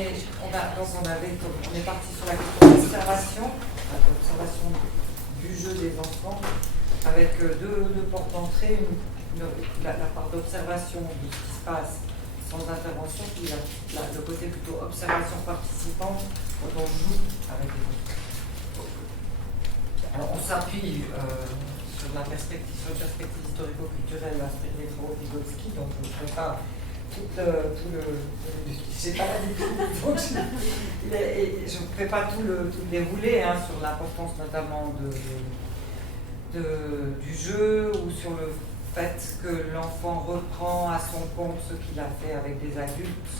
est parti sur la question d'observation, l'observation du jeu des enfants, avec deux portes d'entrée, la part d'observation de ce qui se passe sans intervention, puis le côté plutôt observation participante quand on joue avec les enfants. Alors on s'appuie sur une perspective historico-culturelle inspirée des travaux de Vygotsky, donc je ne ferai pas j'ai pas l'habitude, donc je ne fais pas tout le déroulé sur l'importance notamment du jeu ou sur le fait que l'enfant reprend à son compte ce qu'il a fait avec des adultes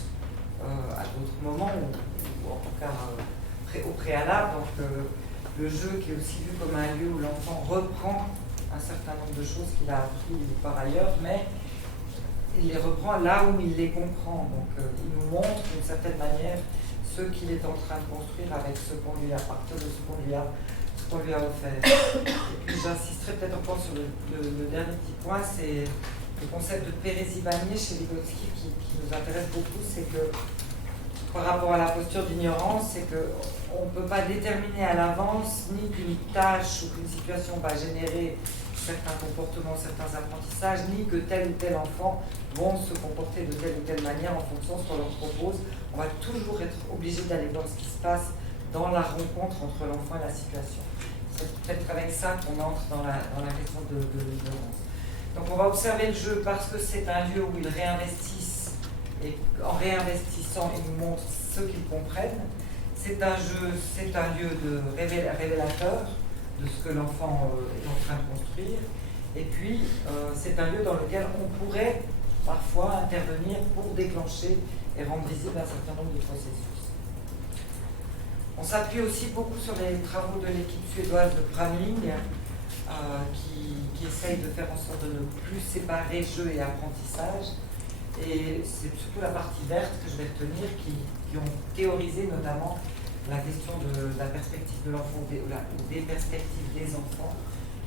à d'autres moments ou en tout cas au préalable. Donc le jeu qui est aussi vu comme un lieu où l'enfant reprend un certain nombre de choses qu'il a appris par ailleurs, mais il les reprend là où il les comprend. Donc il nous montre d'une certaine manière ce qu'il est en train de construire avec ce qu'on lui a, à partir de ce qu'on lui a offert. Et puis j'insisterai peut-être encore sur le dernier petit point, c'est le concept de pérésibanie chez Vygotsky qui nous intéresse beaucoup. C'est que par rapport à la posture d'ignorance, c'est qu'on ne peut pas déterminer à l'avance ni qu'une tâche ou qu'une situation va générer certains comportements, certains apprentissages, ni que tel ou tel enfant vont se comporter de telle ou telle manière en fonction de ce qu'on leur propose. On va toujours être obligé d'aller voir ce qui se passe dans la rencontre entre l'enfant et la situation. C'est peut-être avec ça qu'on entre dans la question de l'ignorance. Donc on va observer le jeu parce que c'est un lieu où ils réinvestissent, et en réinvestissant, ils nous montrent ce qu'ils comprennent. C'est un jeu, c'est un lieu de révélateur de ce que l'enfant est en train de construire. Et puis, c'est un lieu dans lequel on pourrait parfois intervenir pour déclencher et rendre visible un certain nombre de processus. On s'appuie aussi beaucoup sur les travaux de l'équipe suédoise de Pramling, qui essaye de faire en sorte de ne plus séparer jeu et apprentissage. Et c'est surtout la partie verte que je vais retenir, qui ont théorisé notamment la question de la perspective de l'enfant ou des perspectives des enfants.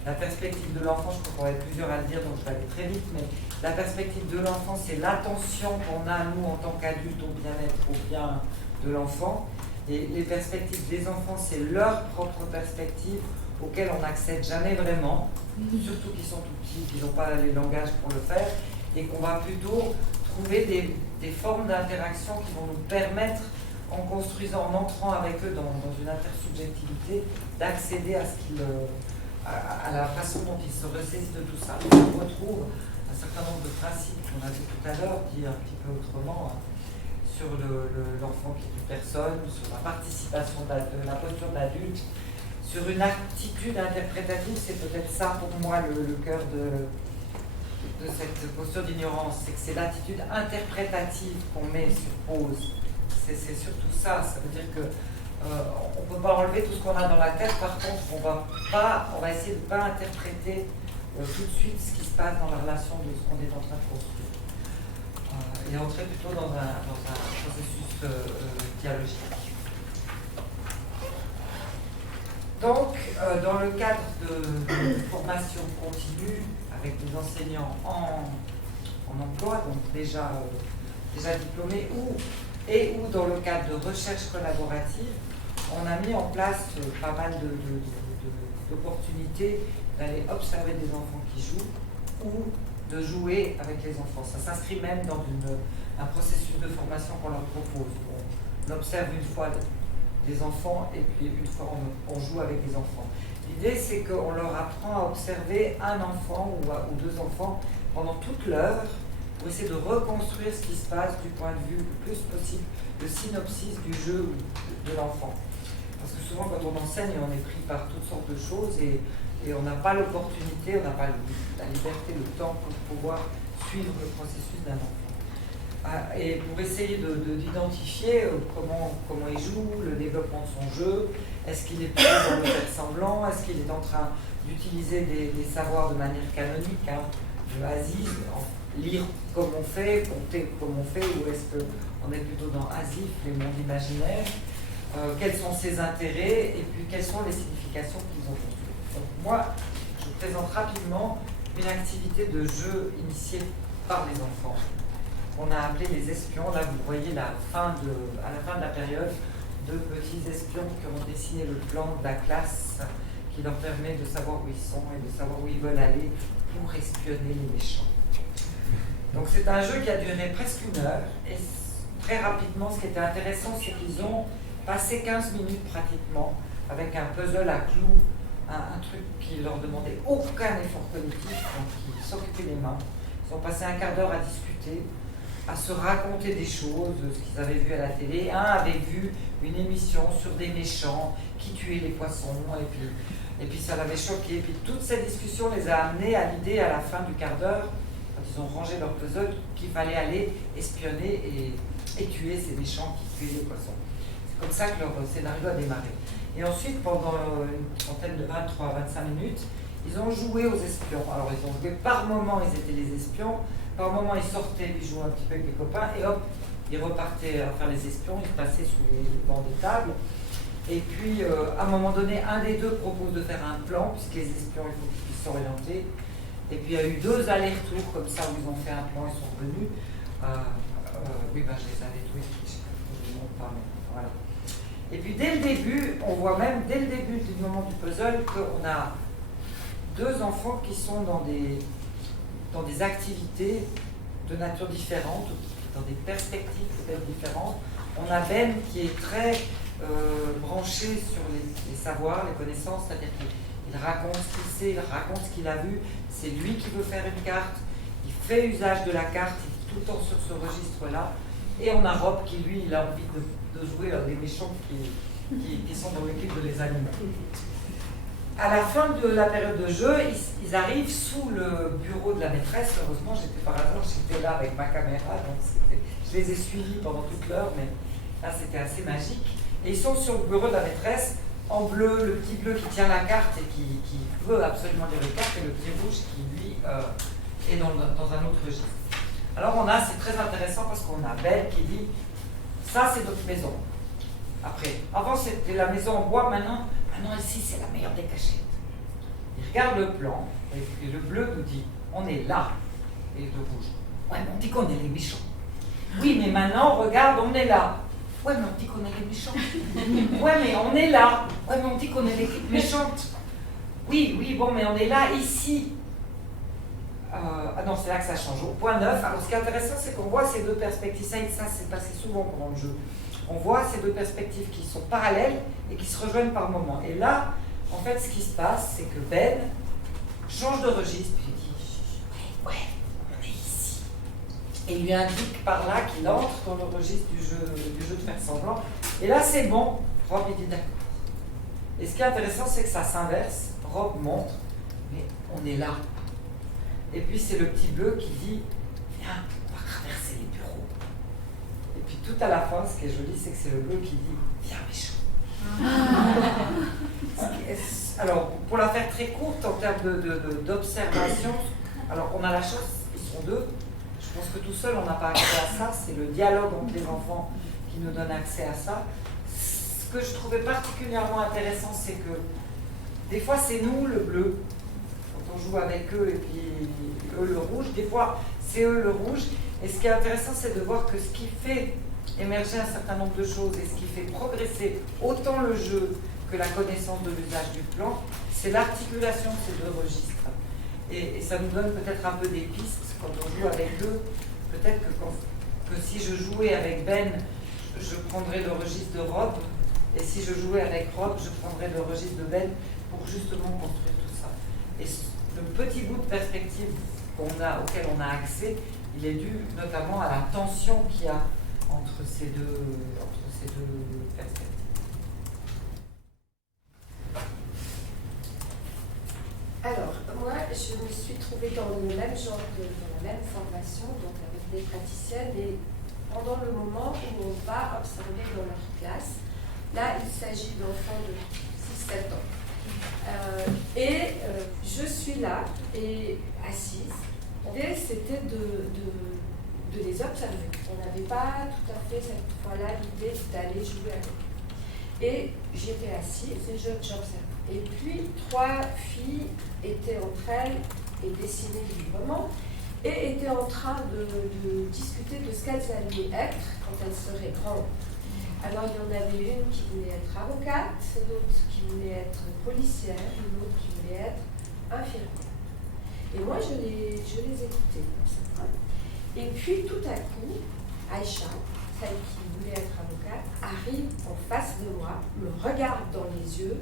La perspective de l'enfant, je crois qu'on va être plusieurs à le dire, donc je vais aller très vite, mais la perspective de l'enfant, c'est l'attention qu'on a, nous, en tant qu'adultes, au bien-être, au bien de l'enfant. Et les perspectives des enfants, c'est leur propre perspective auxquelles on n'accède jamais vraiment, surtout qu'ils sont tout petits, qu'ils n'ont pas les langages pour le faire, et qu'on va plutôt trouver des formes d'interaction qui vont nous permettre, en construisant, en entrant avec eux dans une intersubjectivité, d'accéder à la façon dont ils se ressaisissent de tout ça. On retrouve un certain nombre de principes qu'on a vu tout à l'heure, dit un petit peu autrement, sur l'enfant qui est une personne, sur la participation de la posture d'adulte, sur une attitude interprétative. C'est peut-être ça pour moi le cœur de cette posture d'ignorance, c'est que c'est l'attitude interprétative qu'on met sur pause. C'est surtout ça. Ça veut dire que on ne peut pas enlever tout ce qu'on a dans la tête. Par contre, on va essayer de ne pas interpréter tout de suite ce qui se passe dans la relation de ce qu'on est en train de construire. Et entrer plutôt dans un processus dialogique. Donc, dans le cadre de formation continue avec des enseignants en emploi, donc déjà diplômés, ou dans le cadre de recherche collaborative, on a mis en place pas mal d'opportunités d'aller observer des enfants qui jouent ou de jouer avec les enfants. Ça s'inscrit même dans un processus de formation qu'on leur propose. On observe une fois des enfants et puis une fois on joue avec des enfants. L'idée, c'est qu'on leur apprend à observer un enfant ou deux enfants pendant toute l'heure pour essayer de reconstruire ce qui se passe du point de vue le plus possible, le synopsis du jeu de l'enfant. Parce que souvent, quand on enseigne, on est pris par toutes sortes de choses et on n'a pas l'opportunité, on n'a pas la liberté, le temps pour pouvoir suivre le processus d'un enfant. Et pour essayer d'identifier comment il joue, le développement de son jeu, est-ce qu'il est plutôt dans le fait semblant, est-ce qu'il est en train d'utiliser des savoirs de manière canonique, de Asif, lire comme on fait, compter comme on fait, ou est-ce qu'on est plutôt dans Asif, les mondes imaginaires, quels sont ses intérêts et puis quelles sont les significations qu'ils ont construites. Donc moi, je présente rapidement une activité de jeu initiée par les enfants. qu'on a appelés les espions. Là, vous voyez à la fin de la période, deux petits espions qui ont dessiné le plan de la classe qui leur permet de savoir où ils sont et de savoir où ils veulent aller pour espionner les méchants. Donc c'est un jeu qui a duré presque 1 heure et très rapidement, ce qui était intéressant, c'est qu'ils ont passé 15 minutes pratiquement avec un puzzle à clous, un truc qui leur demandait aucun effort cognitif, donc ils s'occupaient les mains. Ils ont passé un quart d'heure à discuter, à se raconter des choses, ce qu'ils avaient vu à la télé. Un avait vu une émission sur des méchants qui tuaient les poissons, et puis ça l'avait choqué. Et puis toute cette discussion les a amenés à l'idée, à la fin du quart d'heure, quand ils ont rangé leur puzzle, qu'il fallait aller espionner et tuer ces méchants qui tuaient les poissons. C'est comme ça que leur scénario a démarré. Et ensuite, pendant une trentaine de 23 à 25 minutes, ils ont joué aux espions. Alors ils ont joué par moment, ils étaient les espions, par moment ils sortaient, ils jouaient un petit peu avec les copains, et hop, ils repartaient à faire les espions, ils passaient sous les bancs des tables. Et puis, à un moment donné, un des deux propose de faire un plan, puisque les espions, il faut qu'ils puissent s'orienter. Et puis, il y a eu 2 allers-retours comme ça, où ils ont fait un plan, ils sont revenus. Oui, ben, je les avais tous écrits, je ne sais pas, je ne montre pas, mais voilà. Et puis, dès le début, on voit même, dès le début du moment du puzzle, qu'on a 2 enfants qui sont dans des activités de nature différente, dans des perspectives peut-être différentes. On a Ben qui est très branché sur les savoirs, les connaissances, c'est-à-dire qu'il raconte ce qu'il sait, il raconte ce qu'il a vu, c'est lui qui veut faire une carte, il fait usage de la carte, il est tout le temps sur ce registre-là. Et on a Rob qui, lui, il a envie de jouer à des méchants qui sont dans l'équipe de les animaux. À la fin de la période de jeu, ils arrivent sous le bureau de la maîtresse. Heureusement, j'étais par hasard, j'étais là avec ma caméra, donc je les ai suivis pendant toute l'heure, mais là, c'était assez magique. Et ils sont sur le bureau de la maîtresse, en bleu, le petit bleu qui tient la carte et qui veut absolument lire les cartes, et le petit rouge qui, lui, est dans un autre registre. Alors, c'est très intéressant parce qu'on a Belle qui dit « ça, c'est notre maison ». Avant, c'était la maison en bois, maintenant, ici, c'est la meilleure des cachettes. Il regarde le plan, et le bleu nous dit « on est là ». Et le rouge « ouais, mais on dit qu'on est les méchants ». « Oui, mais maintenant, regarde, on est là ». « ouais, mais on dit qu'on est les méchants ». « ouais, mais on est là ». « ouais, mais on dit qu'on est l'équipe méchante ». « oui, bon, mais on est là, ici ». Ah non, c'est là que ça change. Au point 9, alors ce qui est intéressant, c'est qu'on voit ces 2 perspectives. Ça c'est passé souvent pendant le jeu. On voit ces 2 perspectives qui sont parallèles et qui se rejoignent par moments. Et là, en fait, ce qui se passe, c'est que Ben change de registre, puis il dit « ouais, on est ici ». Et il lui indique par là qu'il entre dans le registre du jeu de faire semblant. Et là, c'est bon. Rob, il dit « d'accord ». Et ce qui est intéressant, c'est que ça s'inverse. Rob montre, mais on est là. Et puis c'est le petit bleu qui dit « viens, on va traverser les bureaux ». Et puis tout à la fin, ce qui est joli, c'est que c'est le bleu qui dit « viens méchant ». Alors, pour la faire très courte en termes d'observation, alors on a la chance, ils sont 2. Je pense que tout seul, on n'a pas accès à ça. C'est le dialogue entre les enfants qui nous donne accès à ça. Ce que je trouvais particulièrement intéressant, c'est que des fois, c'est nous le bleu. On joue avec eux et puis eux le rouge, des fois c'est eux le rouge, et ce qui est intéressant c'est de voir que ce qui fait émerger un certain nombre de choses et ce qui fait progresser autant le jeu que la connaissance de l'usage du plan, c'est l'articulation de ces 2 registres. Et ça nous donne peut-être un peu des pistes quand on joue avec eux. Peut-être que si je jouais avec Ben, je prendrais le registre de Rob, et si je jouais avec Rob, je prendrais le registre de Ben pour justement construire tout ça. Et le petit bout de perspective auquel on a accès, il est dû notamment à la tension qu'il y a entre ces deux perspectives. Alors, moi, je me suis trouvée dans le même genre dans la même formation, donc avec des praticiennes, et pendant le moment où on va observer dans leur classe, là, il s'agit d'enfants de 6-7 ans. Je suis là et assise. L'idée, c'était de les observer. On n'avait pas tout à fait cette fois-là l'idée d'aller jouer avec. Et j'étais assise et j'observe. Et puis, 3 filles étaient entre elles et dessinaient librement. et étaient en train de discuter de ce qu'elles allaient être quand elles seraient grandes. Alors il y en avait une qui voulait être avocate, l'autre qui voulait être policière, l'autre qui voulait être infirmière. Et moi je les écoutais comme ça. Et puis tout à coup, Aïcha, celle qui voulait être avocate, arrive en face de moi, me regarde dans les yeux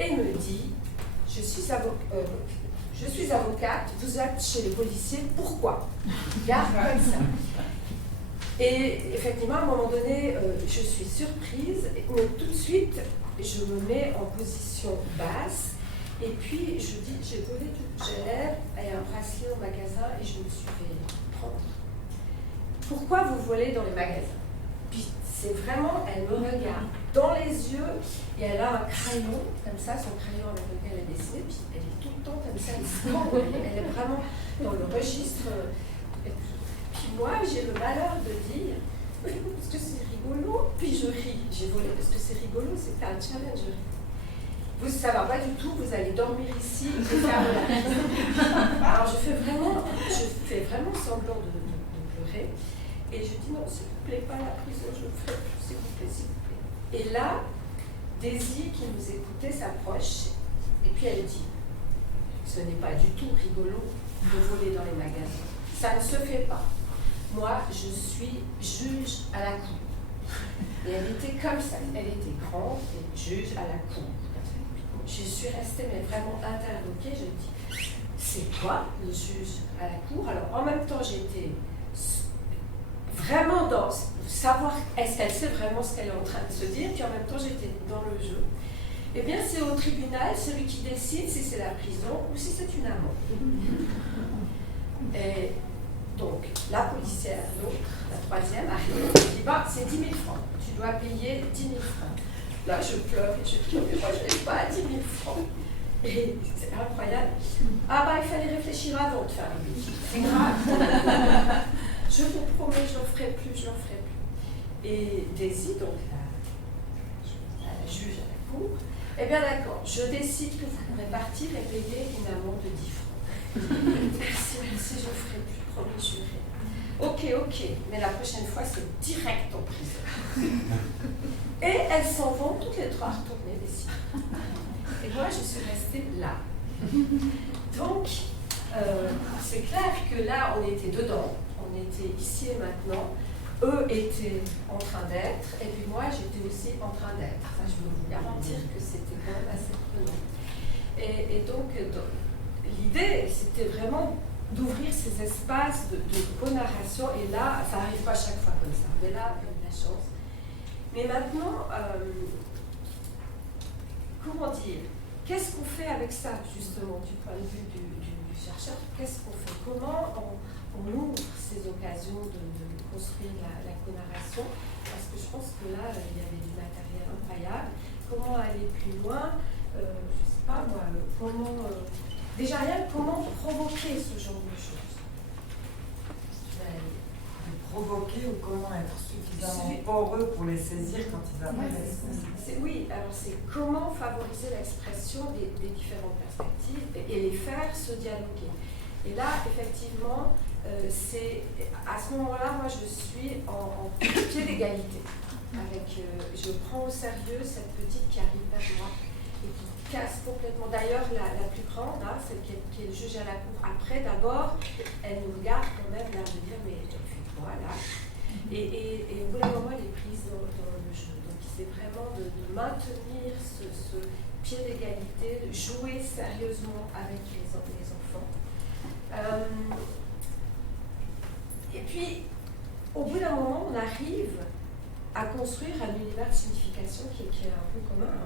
et me dit « Je suis avocate, vous êtes chez les policiers, pourquoi ?» Regarde comme ça. Et effectivement, à un moment donné, je suis surprise, mais tout de suite, je me mets en position basse, et puis je dis, j'ai volé du gel et un bracelet au magasin, et je me suis fait prendre. Pourquoi vous volez dans les magasins? Puis c'est vraiment, elle me regarde dans les yeux, et elle a un crayon, comme ça, son crayon avec lequel elle dessine, puis elle est tout le temps comme ça, elle est vraiment dans le registre. Puis moi, j'ai le malheur de dire, parce que c'est rigolo, puis je ris. J'ai volé parce que c'est rigolo, c'était un challenge. Ça ne va pas du tout, vous allez dormir ici et faire de la prison. Alors je fais vraiment semblant de pleurer, et je dis non, s'il vous plaît, pas la prison, je le ferai plus, s'il vous plaît, s'il vous plaît. Et là, Daisy, qui nous écoutait, s'approche, et puis elle dit, ce n'est pas du tout rigolo de voler dans les magasins. Ça ne se fait pas. Moi, je suis juge à la cour. Et elle était comme ça. Elle était grande et juge à la cour. Je suis restée mais vraiment interloquée. Je me dis, c'est toi le juge à la cour? Alors en même temps, j'étais vraiment dans savoir est-ce qu'elle sait vraiment ce qu'elle est en train de se dire, puis en même temps, j'étais dans le jeu. Eh bien, c'est au tribunal celui qui décide si c'est la prison ou si c'est une amende. Et donc, la policière, l'autre, la troisième, arrive et dit bah, c'est 10 000 francs, tu dois payer 10 000 francs. Là, je pleure et je dis mais moi, je n'ai pas 10 000 francs. Et c'est incroyable. Ah, bah, il fallait réfléchir avant de faire les bêtises. C'est grave. Je vous promets, je n'en ferai plus, je n'en ferai plus. Et Daisy, donc, la juge à la cour, eh bien, d'accord, je décide que vous pourrez partir et payer une amende de 10 francs. Merci, je ne ferai plus. Promis, juré. Ok, mais la prochaine fois, c'est direct en prison. Et elles s'en vont toutes les trois retourner ici. Et moi, je suis restée là. Donc, c'est clair que là, on était dedans, on était ici et maintenant. Eux étaient en train d'être, et puis moi, j'étais aussi en train d'être. Enfin, je peux vous garantir que c'était quand même assez prenant. Et donc l'idée, c'était vraiment d'ouvrir ces espaces de co-narration, et là, ça n'arrive pas chaque fois comme ça, mais là, on a de la chance. Mais maintenant, comment dire, qu'est-ce qu'on fait avec ça, justement, du point de vue du chercheur? Qu'est-ce qu'on fait? Comment on ouvre ces occasions de construire la co-narration? Parce que je pense que là, il y avait du matériel incroyable. Comment aller plus loin? Je ne sais pas, moi, comment... déjà rien, comment provoquer ce genre de choses? Provoquer ou comment être suffisamment poreux pour les saisir quand ils apparaissent. Oui, alors c'est comment favoriser l'expression des différentes perspectives et les faire se dialoguer. Et là, effectivement, c'est à ce moment-là, moi je suis en pied d'égalité. Je prends au sérieux cette petite qui arrive vers moi et qui casse complètement. D'ailleurs, la plus grande, hein, celle qui est le juge à la cour après, d'abord, elle nous regarde quand même l'air de dire mais voilà. Et au bout d'un moment, elle est prise dans le jeu. Donc, c'est vraiment de maintenir ce pied d'égalité, de jouer sérieusement avec les enfants. Et puis, au bout d'un moment, on arrive à construire un univers de signification qui est un peu commun.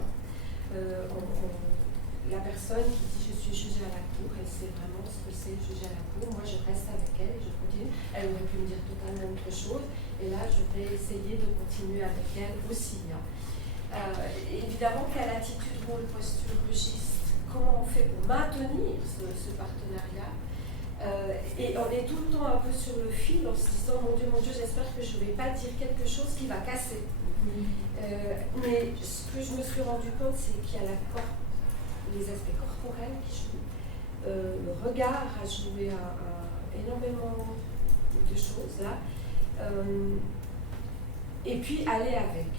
La personne qui dit je suis jugée à la cour, elle sait vraiment ce que c'est juger à la cour. Moi, je reste avec elle et je continue. Elle aurait pu me dire totalement autre chose. Et là, je vais essayer de continuer avec elle aussi. Évidemment, quelle attitude, rôle, posture, registre, comment on fait pour maintenir ce partenariat? Et on est tout le temps un peu sur le fil en se disant mon Dieu, j'espère que je ne vais pas dire quelque chose qui va casser. Mais ce que je me suis rendu compte, c'est qu'il y a les aspects corporels qui jouent, le regard a joué énormément de choses là. Et puis aller avec.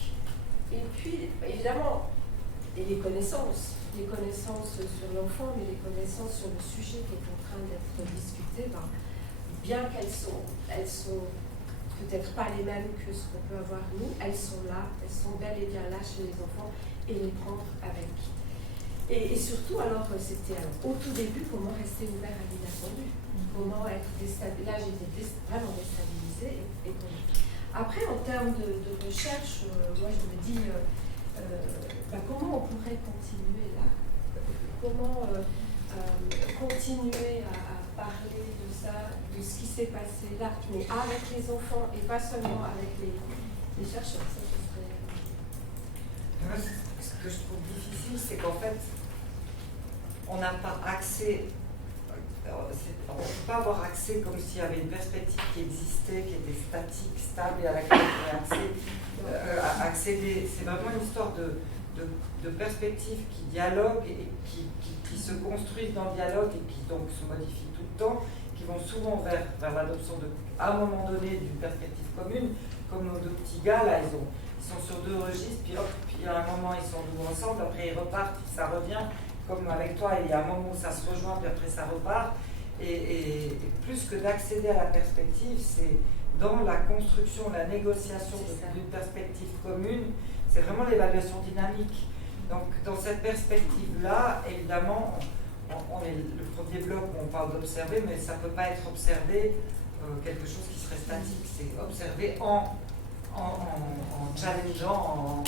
Et puis, évidemment, et les connaissances sur l'enfant, mais les connaissances sur le sujet qui est en train d'être discuté, ben, bien qu'elles sont peut-être pas les mêmes que ce qu'on peut avoir nous, elles sont là, elles sont bel et bien là chez les enfants, et les prendre avec. Et surtout, alors, c'était au tout début, comment rester ouvert à l'inattendu, comment être déstabilisé. Là, j'étais vraiment déstabilisée. Après, en termes de recherche, moi, je me dis, comment on pourrait continuer là? Comment continuer à parler de ça, de ce qui s'est passé là, mais avec les enfants et pas seulement avec les chercheurs. Ça, ce serait... Moi, ce que je trouve difficile, c'est qu'en fait, on n'a pas accès, on ne peut pas avoir accès comme s'il y avait une perspective qui existait, qui était statique, stable et à laquelle on pouvait accéder. C'est vraiment une histoire de perspectives qui dialoguent et qui se construisent dans le dialogue et qui donc se modifient tout le temps, qui vont souvent vers l'adoption à un moment donné d'une perspective commune, comme nos deux petits gars là, ils sont sur deux registres, puis hop, puis à un moment ils sont nouveau ensemble, après ils repartent, puis ça revient, comme avec toi, il y a un moment où ça se rejoint, puis après ça repart. Et plus que d'accéder à la perspective, c'est dans la construction, la négociation d'une perspective commune, c'est vraiment l'évaluation dynamique. Donc dans cette perspective-là, évidemment, on est le premier bloc où on parle d'observer, mais ça ne peut pas être observé quelque chose qui serait statique, c'est observer en challengeant,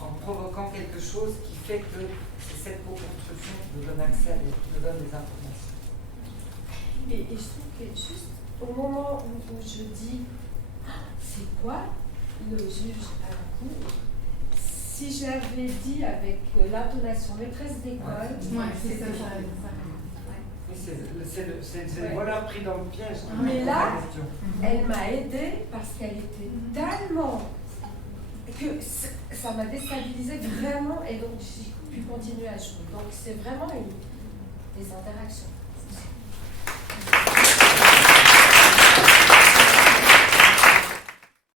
en provoquant quelque chose qui fait que c'est cette co-construction qui nous donne accès qui nous donne des informations. Et je trouve que juste au moment où je dis c'est quoi le juge à la cour, si je l'avais dit avec l'intonation maîtresse d'école, c'est ça. C'est le voleur pris dans le piège. Mais là, elle m'a aidée parce qu'elle était tellement que ça m'a déstabilisée vraiment, et donc j'ai pu continuer à jouer. Donc c'est vraiment des interactions.